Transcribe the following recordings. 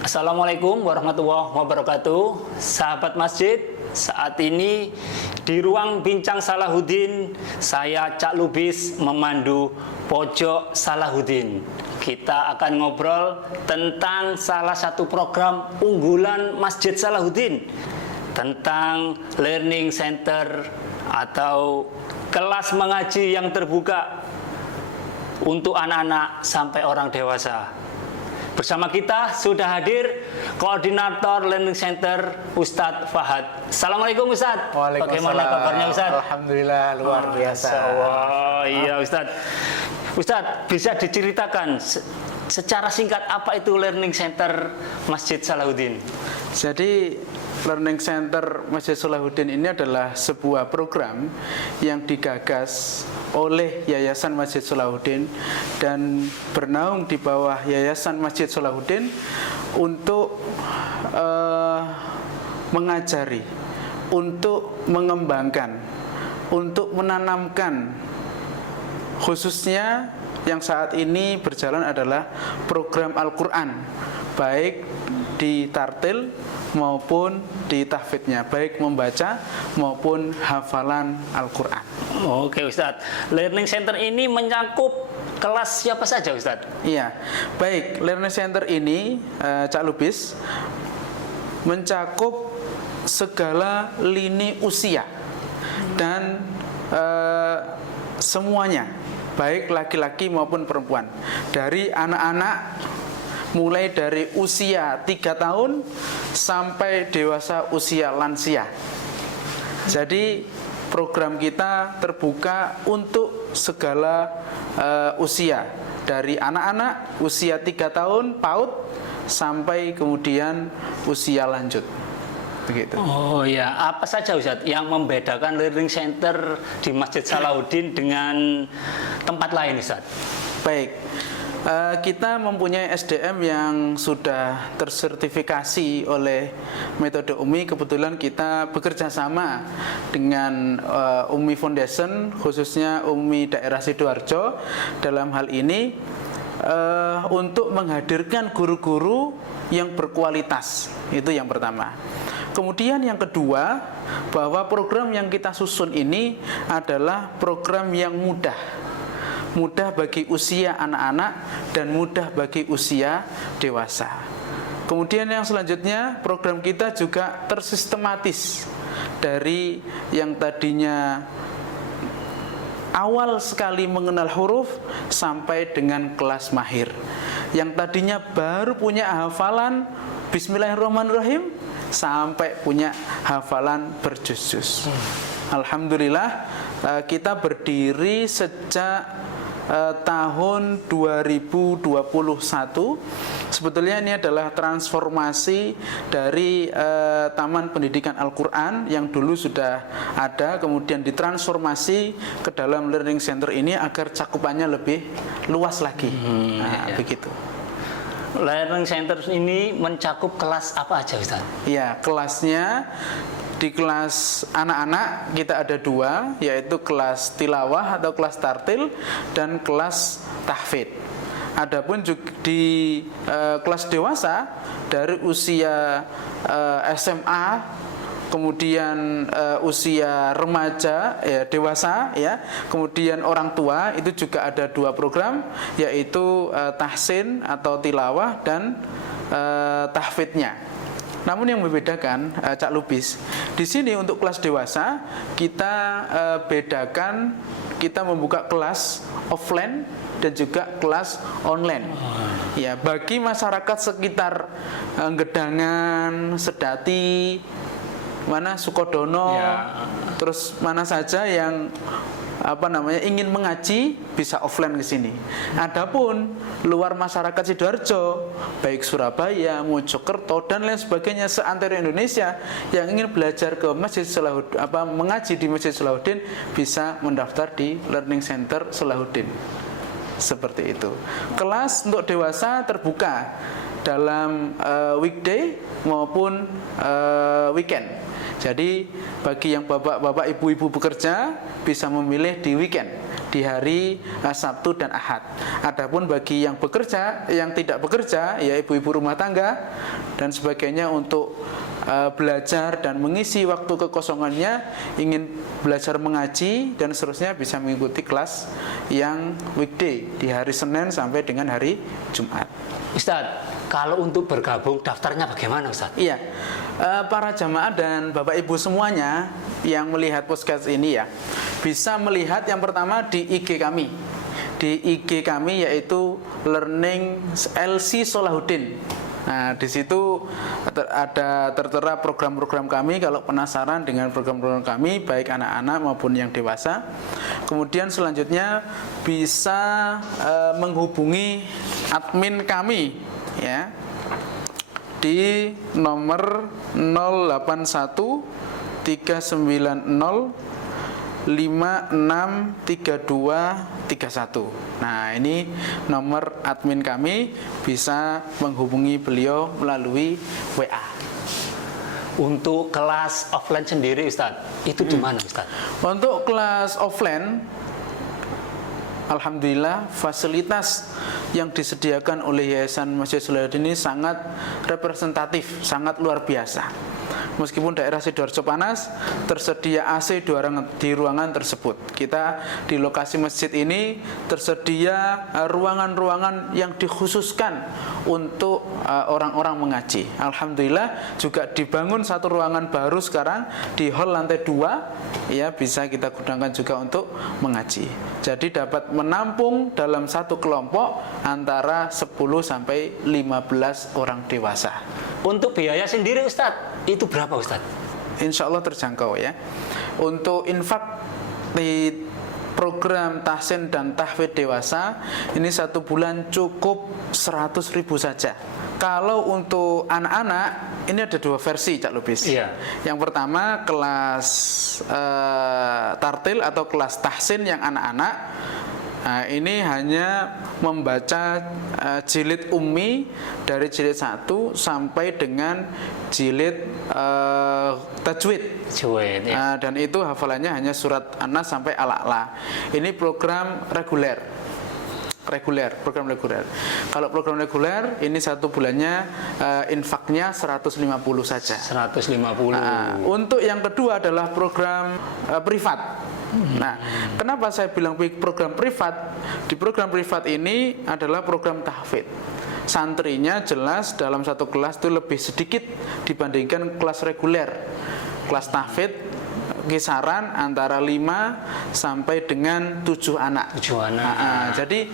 Assalamualaikum warahmatullahi wabarakatuh. Sahabat masjid, saat ini di ruang bincang Salahuddin, saya Cak Lubis memandu Pojok Salahuddin. Kita akan ngobrol tentang salah satu program unggulan Masjid Salahuddin, tentang learning center atau kelas mengaji yang terbuka untuk anak-anak sampai orang dewasa. Bersama kita sudah hadir Koordinator Learning Center Ustadz Fahad. Assalamualaikum Ustadz. Bagaimana kabarnya Ustadz? Alhamdulillah luar biasa. Oh iya Ustadz. Ustadz, bisa diceritakan secara singkat apa itu Learning Center Masjid Salahuddin? Jadi Learning Center Masjid Salahuddin ini adalah sebuah program yang digagas oleh Yayasan Masjid Salahuddin dan bernaung di bawah Yayasan Masjid Salahuddin untuk mengajari, untuk mengembangkan, untuk menanamkan, khususnya yang saat ini berjalan adalah program Al-Quran, baik di tartil maupun di tahfidnya, baik membaca maupun hafalan Al-Quran. Oke Ustadz, Learning Center ini mencakup kelas siapa saja Ustadz? Iya, baik, Learning Center ini Cak Lubis mencakup segala lini usia dan semuanya, baik laki-laki maupun perempuan, dari anak-anak mulai dari usia 3 tahun sampai dewasa usia lansia. Jadi program kita terbuka untuk segala usia, dari anak-anak usia 3 tahun PAUD sampai kemudian usia lanjut. Begitu. Oh ya, apa saja Ustadz yang membedakan Learning Center di Masjid Salahuddin dengan tempat lain Ustadz? Baik, kita mempunyai SDM yang sudah tersertifikasi oleh metode UMI. Kebetulan kita bekerja sama dengan UMI Foundation, khususnya UMI daerah Sidoarjo dalam hal ini, untuk menghadirkan guru-guru yang berkualitas. Itu yang pertama. Kemudian yang kedua, bahwa program yang kita susun ini adalah program yang mudah bagi usia anak-anak dan mudah bagi usia dewasa. Kemudian yang selanjutnya, program kita juga tersistematis, dari yang tadinya awal sekali mengenal huruf sampai dengan kelas mahir. Yang tadinya baru punya hafalan Bismillahirrahmanirrahim sampai punya hafalan berjuz-juz. Alhamdulillah, kita berdiri sejak tahun 2021. Sebetulnya ini adalah transformasi dari Taman Pendidikan Al-Quran yang dulu sudah ada, kemudian ditransformasi ke dalam Learning Center ini agar cakupannya lebih luas lagi. Begitu. Learning Center ini mencakup kelas apa aja Ustaz? Ya, kelasnya di kelas anak-anak kita ada 2, yaitu kelas tilawah atau kelas tartil dan kelas tahfidz. Adapun juga di kelas dewasa dari usia SMA, kemudian usia remaja, ya, dewasa, ya, kemudian orang tua, itu juga ada 2 program, yaitu tahsin atau tilawah dan tahfidznya. Namun yang membedakan, Cak Lubis, di sini untuk kelas dewasa kita bedakan, kita membuka kelas offline dan juga kelas online. Ya, bagi masyarakat sekitar Gedangan, Sedati, mana Sukodono, ya, terus mana saja yang ingin mengaji bisa offline ke sini. Adapun luar masyarakat Sidoarjo, baik Surabaya, Mojokerto dan lain sebagainya seantero Indonesia yang ingin belajar ke Masjid Salahuddin, mengaji di Masjid Salahuddin, bisa mendaftar di Learning Center Salahuddin. Seperti itu. Kelas untuk dewasa terbuka dalam weekday maupun weekend. Jadi bagi yang bapak-bapak, ibu-ibu bekerja bisa memilih di weekend. di hari Sabtu dan Ahad. Adapun bagi yang bekerja, yang tidak bekerja, ya ibu-ibu rumah tangga dan sebagainya untuk belajar dan mengisi waktu kekosongannya, ingin belajar mengaji dan seterusnya, bisa mengikuti kelas yang weekday di hari Senin sampai dengan hari Jumat. Ustadz, kalau untuk bergabung daftarnya bagaimana Ustadz? Iya, para jamaah dan bapak ibu semuanya yang melihat podcast ini ya, bisa melihat yang pertama di IG kami. Di IG kami yaitu Learning LC Salahuddin. Nah, di situ ada tertera program-program kami. Kalau penasaran dengan program-program kami, baik anak-anak maupun yang dewasa. Kemudian selanjutnya bisa menghubungi admin kami, ya, di nomor 081 390 563231. Nah, ini nomor admin kami, bisa menghubungi beliau melalui WA. Untuk kelas offline sendiri Ustadz, itu di mana Ustadz? Untuk kelas offline, alhamdulillah fasilitas yang disediakan oleh Yayasan Masjid Salahuddin ini sangat representatif, sangat luar biasa. Meskipun daerah Sidoarjo panas, tersedia AC di ruangan tersebut. Kita di lokasi masjid ini tersedia ruangan-ruangan yang dikhususkan untuk orang-orang mengaji. Alhamdulillah juga dibangun satu ruangan baru sekarang di hall lantai 2, ya, bisa kita gunakan juga untuk mengaji. Jadi dapat menampung dalam satu kelompok antara 10 sampai 15 orang dewasa. Untuk biaya sendiri Ustadz, itu berapa Ustadz? Insya Allah terjangkau, ya. Untuk infak di program tahsin dan tahfidz dewasa ini 1 bulan cukup 100.000 saja. Kalau untuk anak-anak ini ada 2 versi, Cak Lubis. Iya. Yang pertama kelas tartil atau kelas tahsin yang anak-anak. Nah, ini hanya membaca jilid ummi dari jilid 1 sampai dengan jilid tajwid. Tajwid, ya. Dan itu hafalannya hanya surat An-Nas sampai Al-A'la. Ini program reguler. Program reguler. Kalau program reguler ini 1 bulannya infaknya 150 saja. 150. Untuk yang kedua adalah program privat. Nah, kenapa saya bilang program privat? Di program privat ini adalah program tahfidz. Santrinya jelas dalam satu kelas itu lebih sedikit dibandingkan kelas reguler. Kelas tahfidz kisaran antara 5 sampai dengan 7 anak. 7 anak. Jadi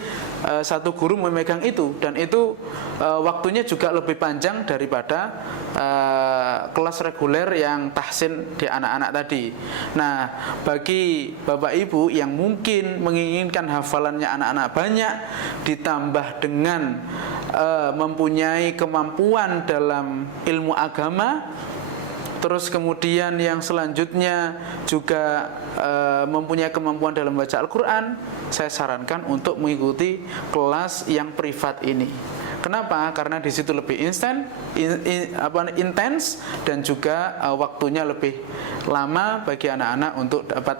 satu guru memegang itu, dan itu waktunya juga lebih panjang daripada kelas reguler yang tahsin di anak-anak tadi. Nah, bagi Bapak Ibu yang mungkin menginginkan hafalannya anak-anak banyak ditambah dengan mempunyai kemampuan dalam ilmu agama, terus kemudian yang selanjutnya juga mempunyai kemampuan dalam baca Al-Quran, saya sarankan untuk mengikuti kelas yang privat ini. Kenapa? Karena di situ lebih intens dan juga waktunya lebih lama bagi anak-anak untuk dapat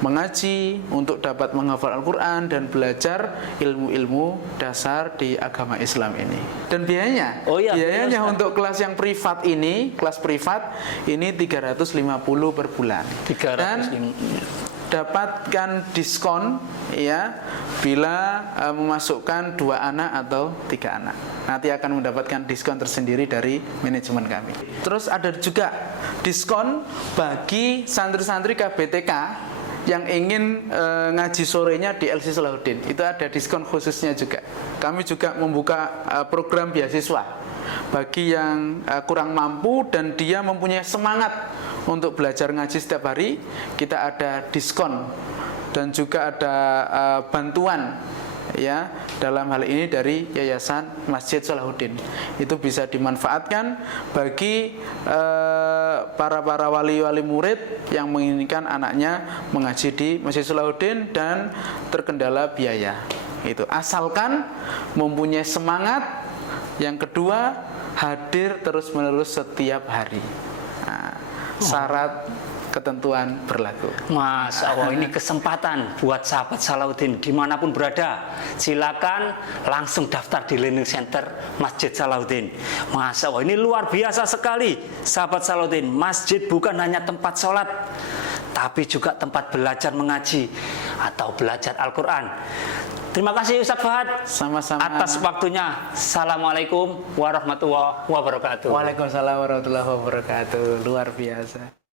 mengaji, untuk dapat menghafal Al-Quran dan belajar ilmu-ilmu dasar di agama Islam ini. Dan biayanya, biayanya untuk kelas yang privat ini, kelas privat ini 350 per bulan. 350. Dan dapatkan diskon, ya, bila memasukkan 2 anak atau 3 anak. Nanti akan mendapatkan diskon tersendiri dari manajemen kami. Terus ada juga diskon bagi santri-santri KBTK yang ingin ngaji sorenya di LC Salahuddin. Itu ada diskon khususnya juga. Kami juga membuka program beasiswa bagi yang kurang mampu dan dia mempunyai semangat untuk belajar ngaji setiap hari. Kita ada diskon dan juga ada bantuan, ya, dalam hal ini dari Yayasan Masjid Salahuddin. Itu bisa dimanfaatkan bagi para wali-wali murid yang menginginkan anaknya mengaji di Masjid Salahuddin dan terkendala biaya. Itu asalkan mempunyai semangat. Yang kedua, hadir terus-menerus setiap hari. Nah, syarat ketentuan berlaku. Masya Allah, ini kesempatan buat sahabat Salahuddin dimanapun berada. Silakan langsung daftar di Learning Center Masjid Salahuddin. Masya Allah, ini luar biasa sekali sahabat Salahuddin. Masjid bukan hanya tempat sholat, tapi juga tempat belajar mengaji atau belajar Al-Quran. Terima kasih Ustadz Fahad Sama-sama. atas waktunya. Assalamualaikum warahmatullahi wabarakatuh. Waalaikumsalam warahmatullahi wabarakatuh. Luar biasa.